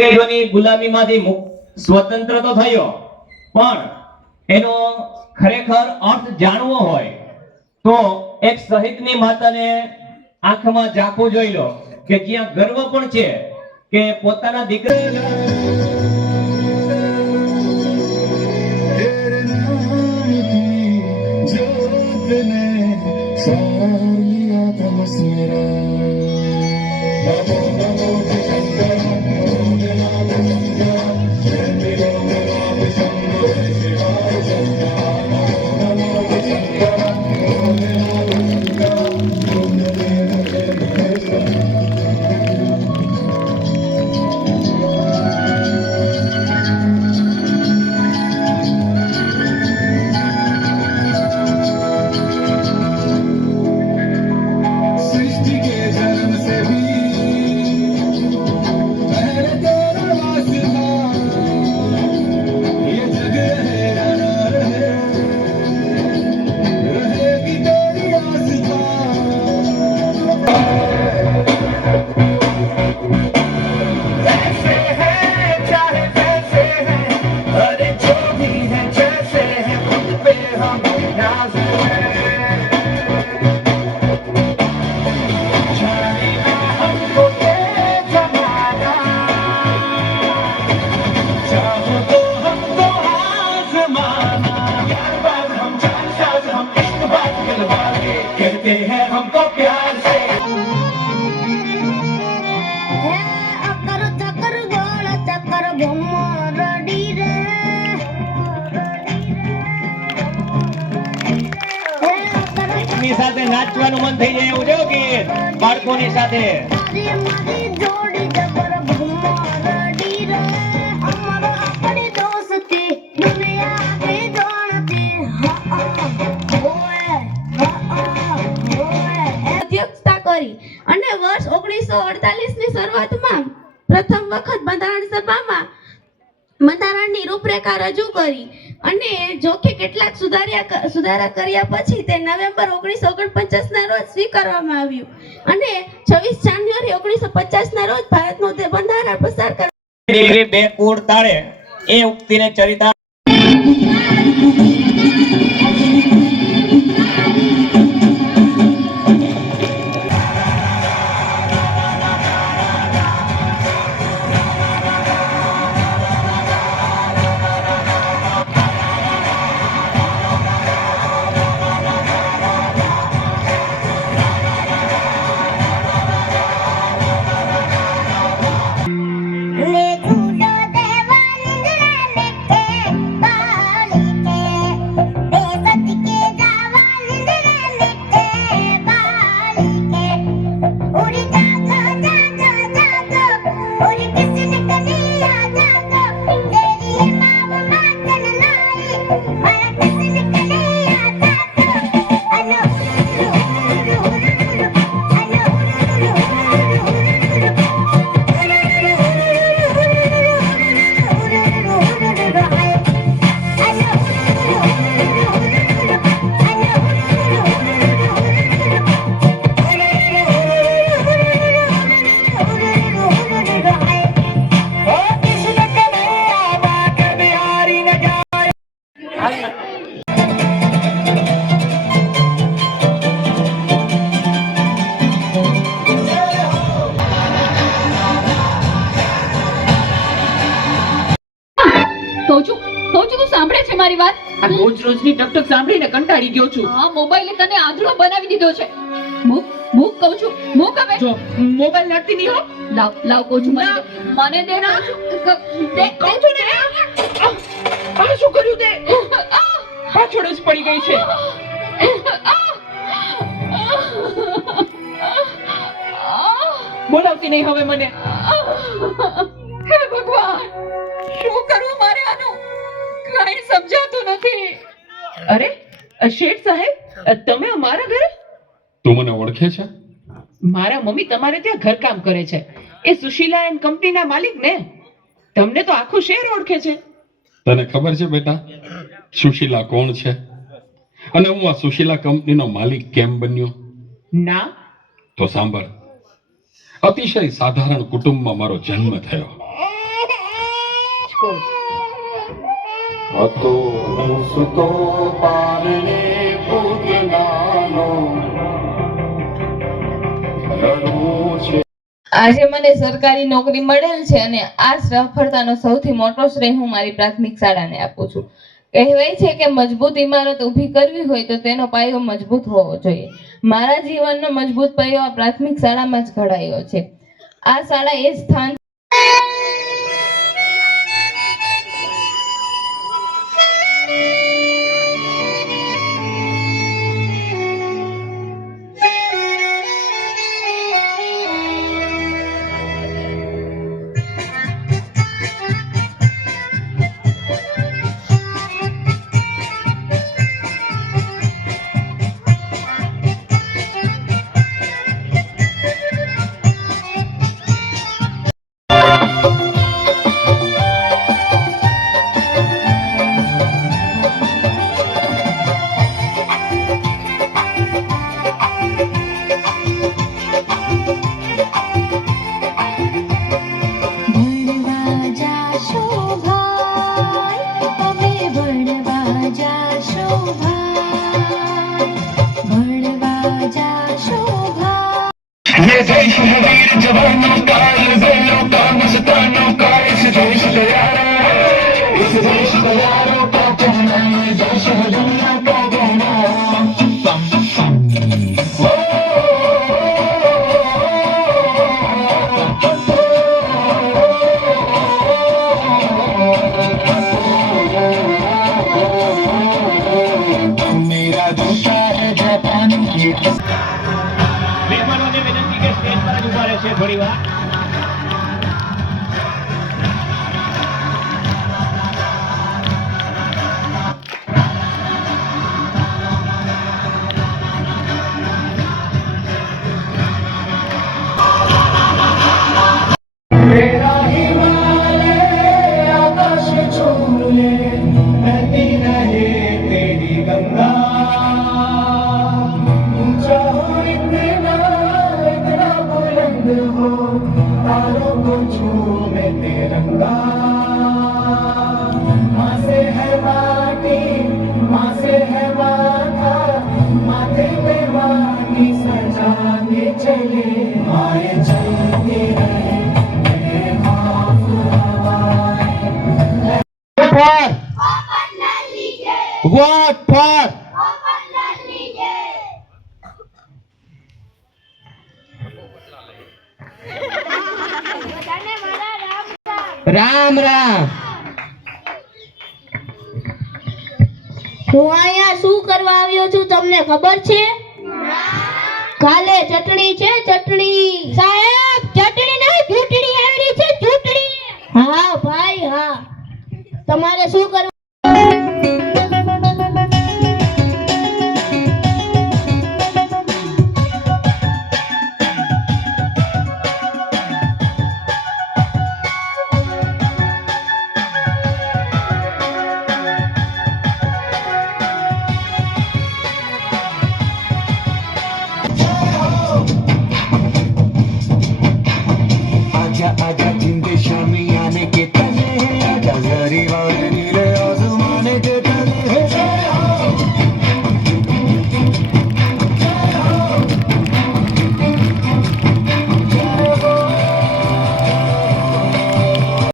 અંગ્રેજોની ગુલામીમાંથી સ્વતંત્ર તો થયો, પણ એનો ખરેખર અર્થ જાણવો હોય તો એક શહીદની માતાને આંખમાં ઝાંખું જોઈ લો કે જ્યાં ગર્વ પણ છે કે પોતાના દીકરા સાથે નાચવાનું મન થઈ જાય એવું છે કે બાળકોની સાથે અધ્યક્ષતા કરી અને વર્ષ 1948 ની શરૂઆતમાં પ્રથમ વખત બંધારણ સભામાં બંધારણની રૂપરેખા રજૂ કરી અને જો કે કેટલાક સુધારા કર્યા પછી તે નવેમ્બર 1949 ના રોજ સ્વીકારવામાં આવ્યું અને 26 જાન્યુઆરી 1950 ના રોજ ભારતનું તે બંધારણ પસાર ડિગ્રી બે કુળ તાળે એ ઉક્તિને ચરિતા મારી વાત આ રોજની ટકટક સાંભળીને કંટાળી ગયો છું. આ મોબાઈલે તને આંધળો બનાવી દીધો છે. મૂક કહું છું, મૂક હવે. જો મોબાઈલ નાખતી નહીં હો. લાવ કહું છું, મને દે ના. દે કહું છું ને. આ શું કર્યું તે? પાછળ જ પડી ગઈ છે. બોલાવતી નહીં હવે મને. હે ભગવાન, શું કરું મારે આનું? કઈ સમજાતું નથી. અરે શેઠ સાહેબ, તમે અમારા ઘરે? તું મને ઓળખે છે? મારા મમ્મી તમારે ત્યાં ઘરકામ કરે છે. એ સુશીલા એન્ડ કંપનીના માલિક ને. તમને તો આખું શહેર ઓળખે છે. તને ખબર છે બેટા સુશીલા કોણ છે અને હું આ સુશીલા કંપનીનો માલિક કેમ બન્યો? ના. તો સાંભળ. અતિશય સાધારણ કુટુંબમાં મારો જન્મ થયો. રાજકોટ. હતો હું સુતો પારણે પૂતનાનો રડવું છે. આજે મને સરકારી નોકરી મળેલ છે અને આ સફળતાનો સૌથી મોટો શ્રેય હું મારી પ્રાથમિક શાળાને આપું છું. કહેવાય છે કે મજબૂત ઇમારત ઊભી કરવી હોય તો તેનો પાયો મજબૂત હોવો જોઈએ. મારા જીવનનો મજબૂત પાયો આ પ્રાથમિક શાળામાં જ ઘડાયો છે. આ શાળા એ સ્થાન ये देश है वीर जवानों का, ज़िलों का, मस्तानों का, इस देश का यारों, इस देश का यारों का कहना, ये देश है दुनिया का कहना. मेरा दूसरा है जापान की. મહેમાનોને વિનંતી કે સ્ટેજ પર જ ઊભા રહેશે થોડી વાર. मेरा हिमालय आकाश छू ले, बहती रहे तेरी गंगा. ऊंचा हो इतना बुलंद हो, तारों को छूमे तिरंगा. माँ से है माटी, माँ से है माथा, माथे पे माँ की सजा के चले. माए चलती रहे વોટ ફોર રામ રામ. હું અહીંયા શું કરવા આવ્યો છું તમને ખબર છે? કાલે ચટણી છે, ચટણી. સાહેબ, ચટણી નહીં, ચૂંટણી આવી છે, ચૂંટણી. હા ભાઈ હા. તમારે શું કરવું? आजा आजा जिंदे शामी आने के